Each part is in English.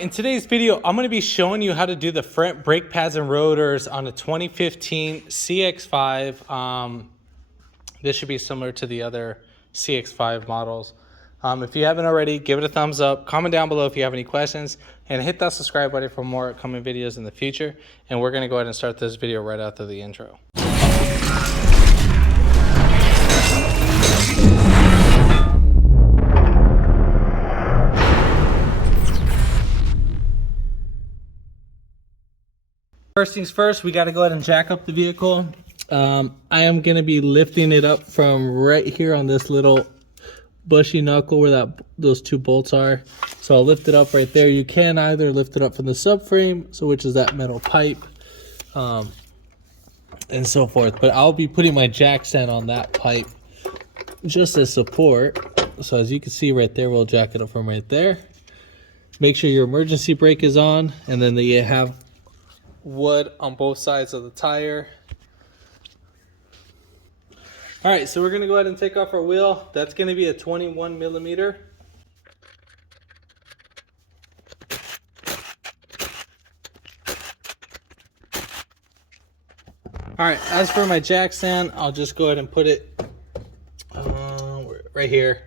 In today's video, I'm going to be showing you how to do the front brake pads and rotors on a 2015 CX5. This should be similar to the other CX5 models. If you haven't already, give it a thumbs up, comment down below if you have any questions, and hit that subscribe button for more upcoming videos in the future. And we're going to go ahead and start this video right after the intro. First things first, we got to go ahead and jack up the vehicle. I am going to be lifting it up from right here on this little bushy knuckle where those two bolts are. So I'll lift it up right there. You can either lift it up from the subframe, which is that metal pipe, and so forth. But I'll be putting my jack stand on that pipe just as support. So as you can see right there, we'll jack it up from right there. Make sure your emergency brake is on, and then you have wood on both sides of the tire. All right, so we're going to go ahead and take off our wheel. That's going to be a 21 millimeter. All right, as for my jack stand, I'll just go ahead and put it right here,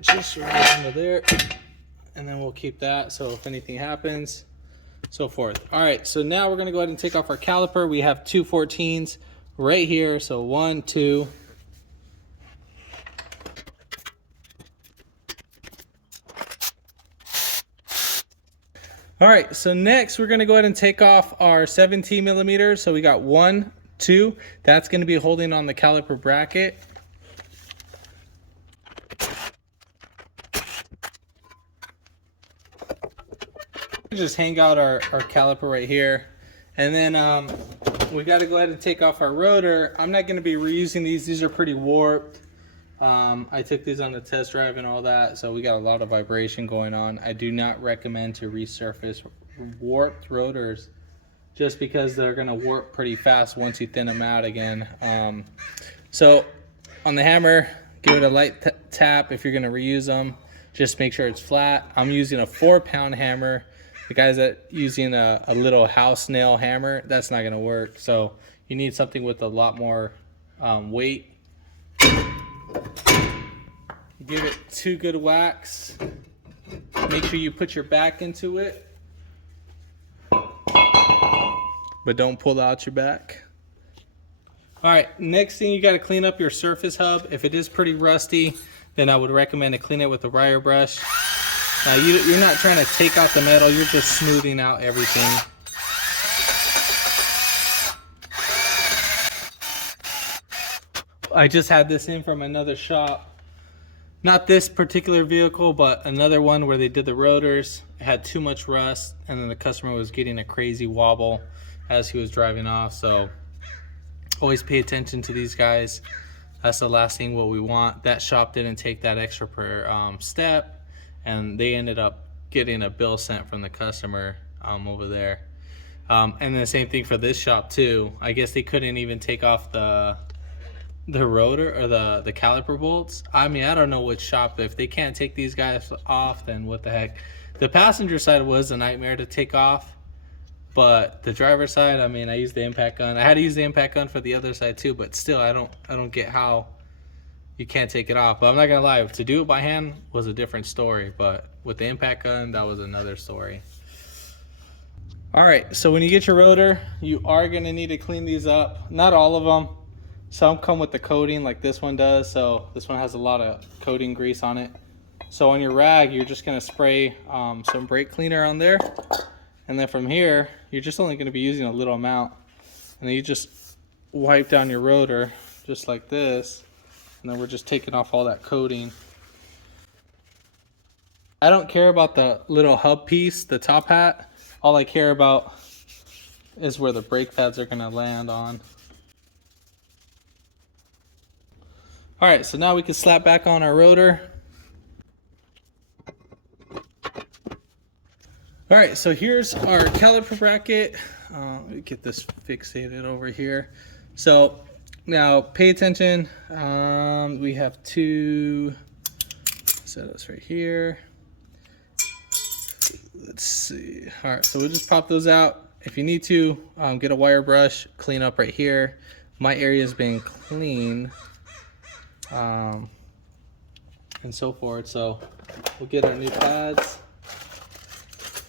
just right under there, and then we'll keep that so if anything happens, so forth. All right, so now we're going to go ahead and take off our caliper. We have two 14s right here, so 1, 2. All right, so next we're going to go ahead and take off our 17 millimeters. So we got 1, 2. That's going to be holding on the caliper bracket. Just hang out our caliper right here, and then we got to go ahead and take off our rotor. I'm not going to be reusing these are pretty warped. I took these on the test drive and all that, so we got a lot of vibration going on. I do not recommend to resurface warped rotors just because they're going to warp pretty fast once you thin them out again. So on the hammer, give it a light tap. If you're going to reuse them, just make sure it's flat. I'm using a 4-pound hammer. The guys that using a little house nail hammer, that's not gonna work. So you need something with a lot more weight. Give it 2 good whacks. Make sure you put your back into it, but don't pull out your back. All right, next thing, you gotta clean up your surface hub. If it is pretty rusty, then I would recommend to clean it with a wire brush. Now you're not trying to take out the metal, you're just smoothing out everything. I just had this in from another shop. Not this particular vehicle, but another one where they did the rotors. It had too much rust, and then the customer was getting a crazy wobble as he was driving off. So always pay attention to these guys. That's the last thing what we want. That shop didn't take that extra per step. And they ended up getting a bill sent from the customer over there. And then the same thing for this shop too. I guess they couldn't even take off the rotor or the caliper bolts. I mean, I don't know which shop. If they can't take these guys off, then what the heck. The passenger side was a nightmare to take off. But the driver's side, I mean, I used the impact gun. I had to use the impact gun for the other side too, but still I don't get how you can't take it off. But I'm not gonna lie, to do it by hand was a different story, but with the impact gun, that was another story. All right, so when you get your rotor, you are gonna need to clean these up. Not all of them. Some come with the coating like this one does. So this one has a lot of coating grease on it. So on your rag, you're just gonna spray some brake cleaner on there. And then from here, you're just only gonna be using a little amount. And then you just wipe down your rotor just like this. And then we're just taking off all that coating. I don't care about the little hub piece, the top hat. All I care about is where the brake pads are gonna land on. All right, so now we can slap back on our rotor. All right, so here's our caliper bracket. Let me get this fixated over here. So now pay attention. We have 2 setups right here. let's see. All right, so we'll just pop those out. If you need to, get a wire brush, clean up right here. My area has been clean, and so forth. So we'll get our new pads,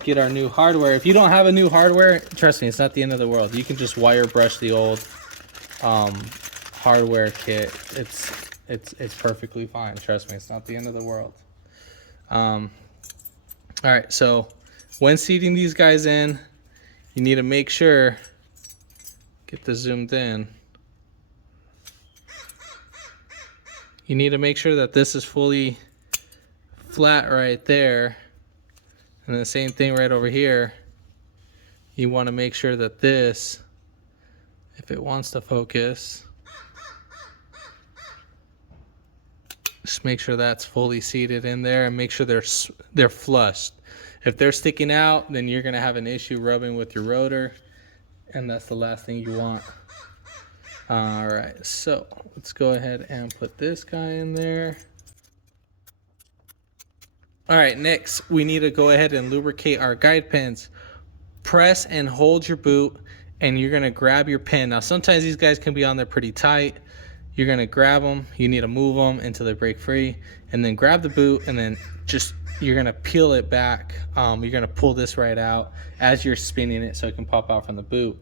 get our new hardware. If you don't have a new hardware, trust me, it's not the end of the world. You can just wire brush the old hardware kit. It's perfectly fine. Trust me, it's not the end of the world. All right, so when seating these guys in, you need to make sure, get this zoomed in. You need to make sure that this is fully flat right there. And the same thing right over here. You want to make sure that this, if it wants to focus, just make sure that's fully seated in there, and make sure they're flushed. If they're sticking out, then you're gonna have an issue rubbing with your rotor, and that's the last thing you want. All right, so let's go ahead and put this guy in there. All right, next we need to go ahead and lubricate our guide pins. Press and hold your boot, and you're gonna grab your pin. Now sometimes these guys can be on there pretty tight. You're gonna grab them, you need to move them until they break free, and then grab the boot, and then just, you're gonna peel it back. You're gonna pull this right out as you're spinning it so it can pop out from the boot.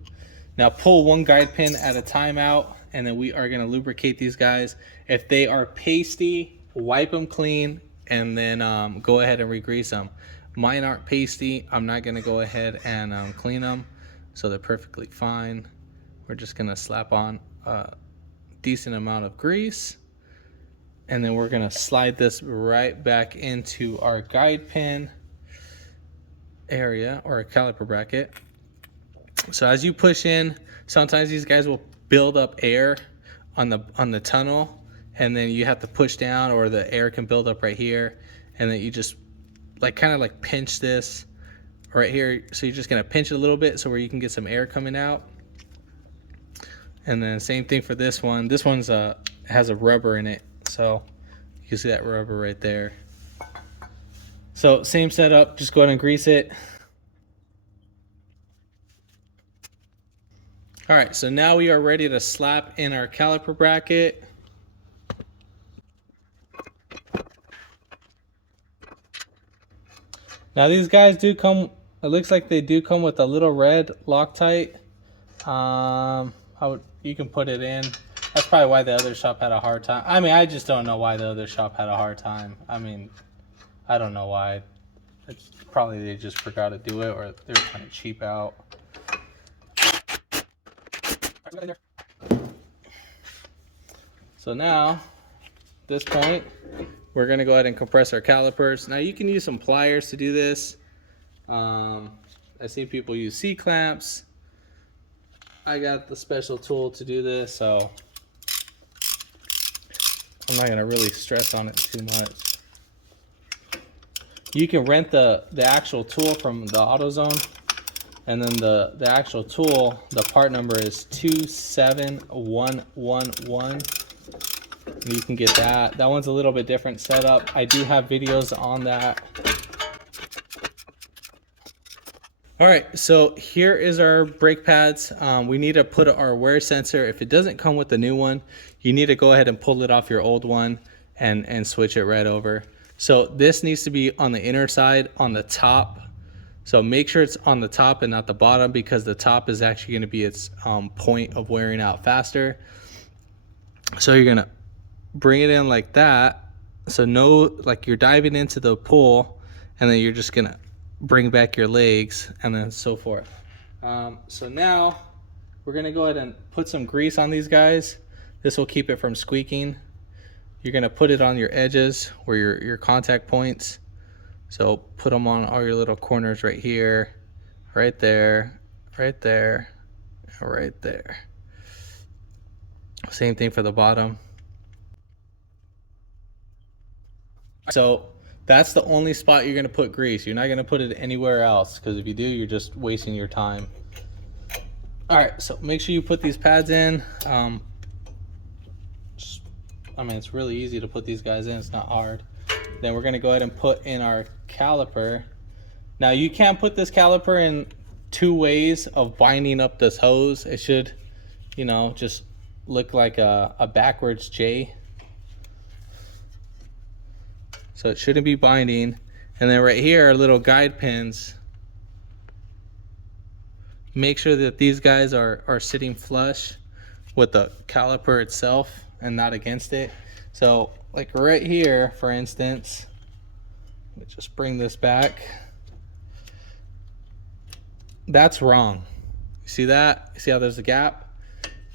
Now pull one guide pin at a time out, and then we are gonna lubricate these guys. If they are pasty, wipe them clean, and then go ahead and re-grease them. Mine aren't pasty. I'm not gonna go ahead and clean them, so they're perfectly fine. We're just gonna slap on decent amount of grease, and then we're gonna slide this right back into our guide pin area, or a caliper bracket. So as you push in, sometimes these guys will build up air on the tunnel, and then you have to push down, or the air can build up right here, and then you just kind of pinch this right here. So you're just gonna pinch it a little bit so where you can get some air coming out. And then same thing for this one. This one's has a rubber in it, so you can see that rubber right there. So same setup, just go ahead and grease it. All right, so now we are ready to slap in our caliper bracket. Now these guys do come, it looks like they do come with a little red Loctite. You can put it in. That's probably why the other shop had a hard time. I mean, I just don't know why the other shop had a hard time. I mean, I don't know why. It's probably they just forgot to do it, or they're kind of cheap out. So now, at this point, we're gonna go ahead and compress our calipers. Now you can use some pliers to do this. I see people use C-clamps. I got the special tool to do this, so I'm not gonna really stress on it too much. You can rent the actual tool from the AutoZone, and then the actual tool, the part number is 27111. You can get that. That one's a little bit different setup. I do have videos on that. All right, so here is our brake pads. We need to put our wear sensor. If it doesn't come with the new one, you need to go ahead and pull it off your old one and switch it right over. So this needs to be on the inner side, on the top. So make sure it's on the top and not the bottom, because the top is actually gonna be its point of wearing out faster. So you're gonna bring it in like that. So like you're diving into the pool, and then you're just gonna bring back your legs, and then so forth. So now we're gonna go ahead and put some grease on these guys. This will keep it from squeaking. You're gonna put it on your edges where your contact points. So put them on all your little corners right here, right there, right there, and right there. Same thing for the bottom. So that's the only spot you're gonna put grease. You're not gonna put it anywhere else, because if you do, you're just wasting your time. All right, so make sure you put these pads in. I mean, it's really easy to put these guys in. It's not hard. Then we're gonna go ahead and put in our caliper. Now you can't put this caliper in two ways of binding up this hose. It should, you know, just look like a backwards J. So it shouldn't be binding. And then right here are little guide pins. Make sure that these guys are sitting flush with the caliper itself and not against it. So like right here, for instance, let me just bring this back. That's wrong. You see that? You see how there's a gap?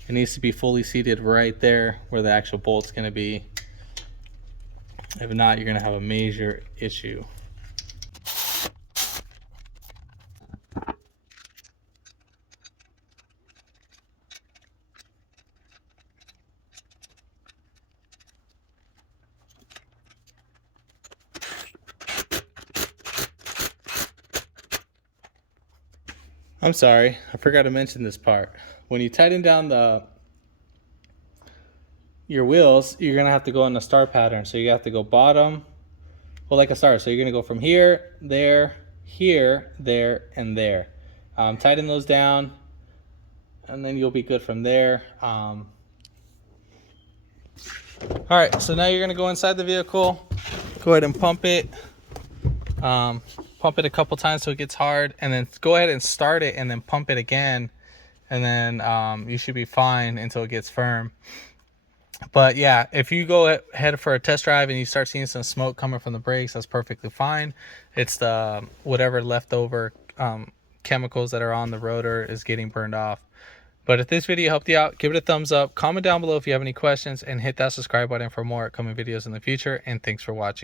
It needs to be fully seated right there where the actual bolt's gonna be. If not, you're gonna have a major issue. I'm sorry, I forgot to mention this part. When you tighten down your wheels, you're gonna have to go in the star pattern. So you have to go bottom, well, like a star. So you're gonna go from here, there, here, there, and there. Tighten those down, and then you'll be good from there. All right, so now you're gonna go inside the vehicle. Go ahead and pump it. Pump it a couple times so it gets hard, and then go ahead and start it and then pump it again, and then you should be fine until it gets firm. But yeah, if you go ahead for a test drive and you start seeing some smoke coming from the brakes, that's perfectly fine. It's the whatever leftover chemicals that are on the rotor is getting burned off. But if this video helped you out, give it a thumbs up, comment down below if you have any questions, and hit that subscribe button for more upcoming videos in the future. And thanks for watching.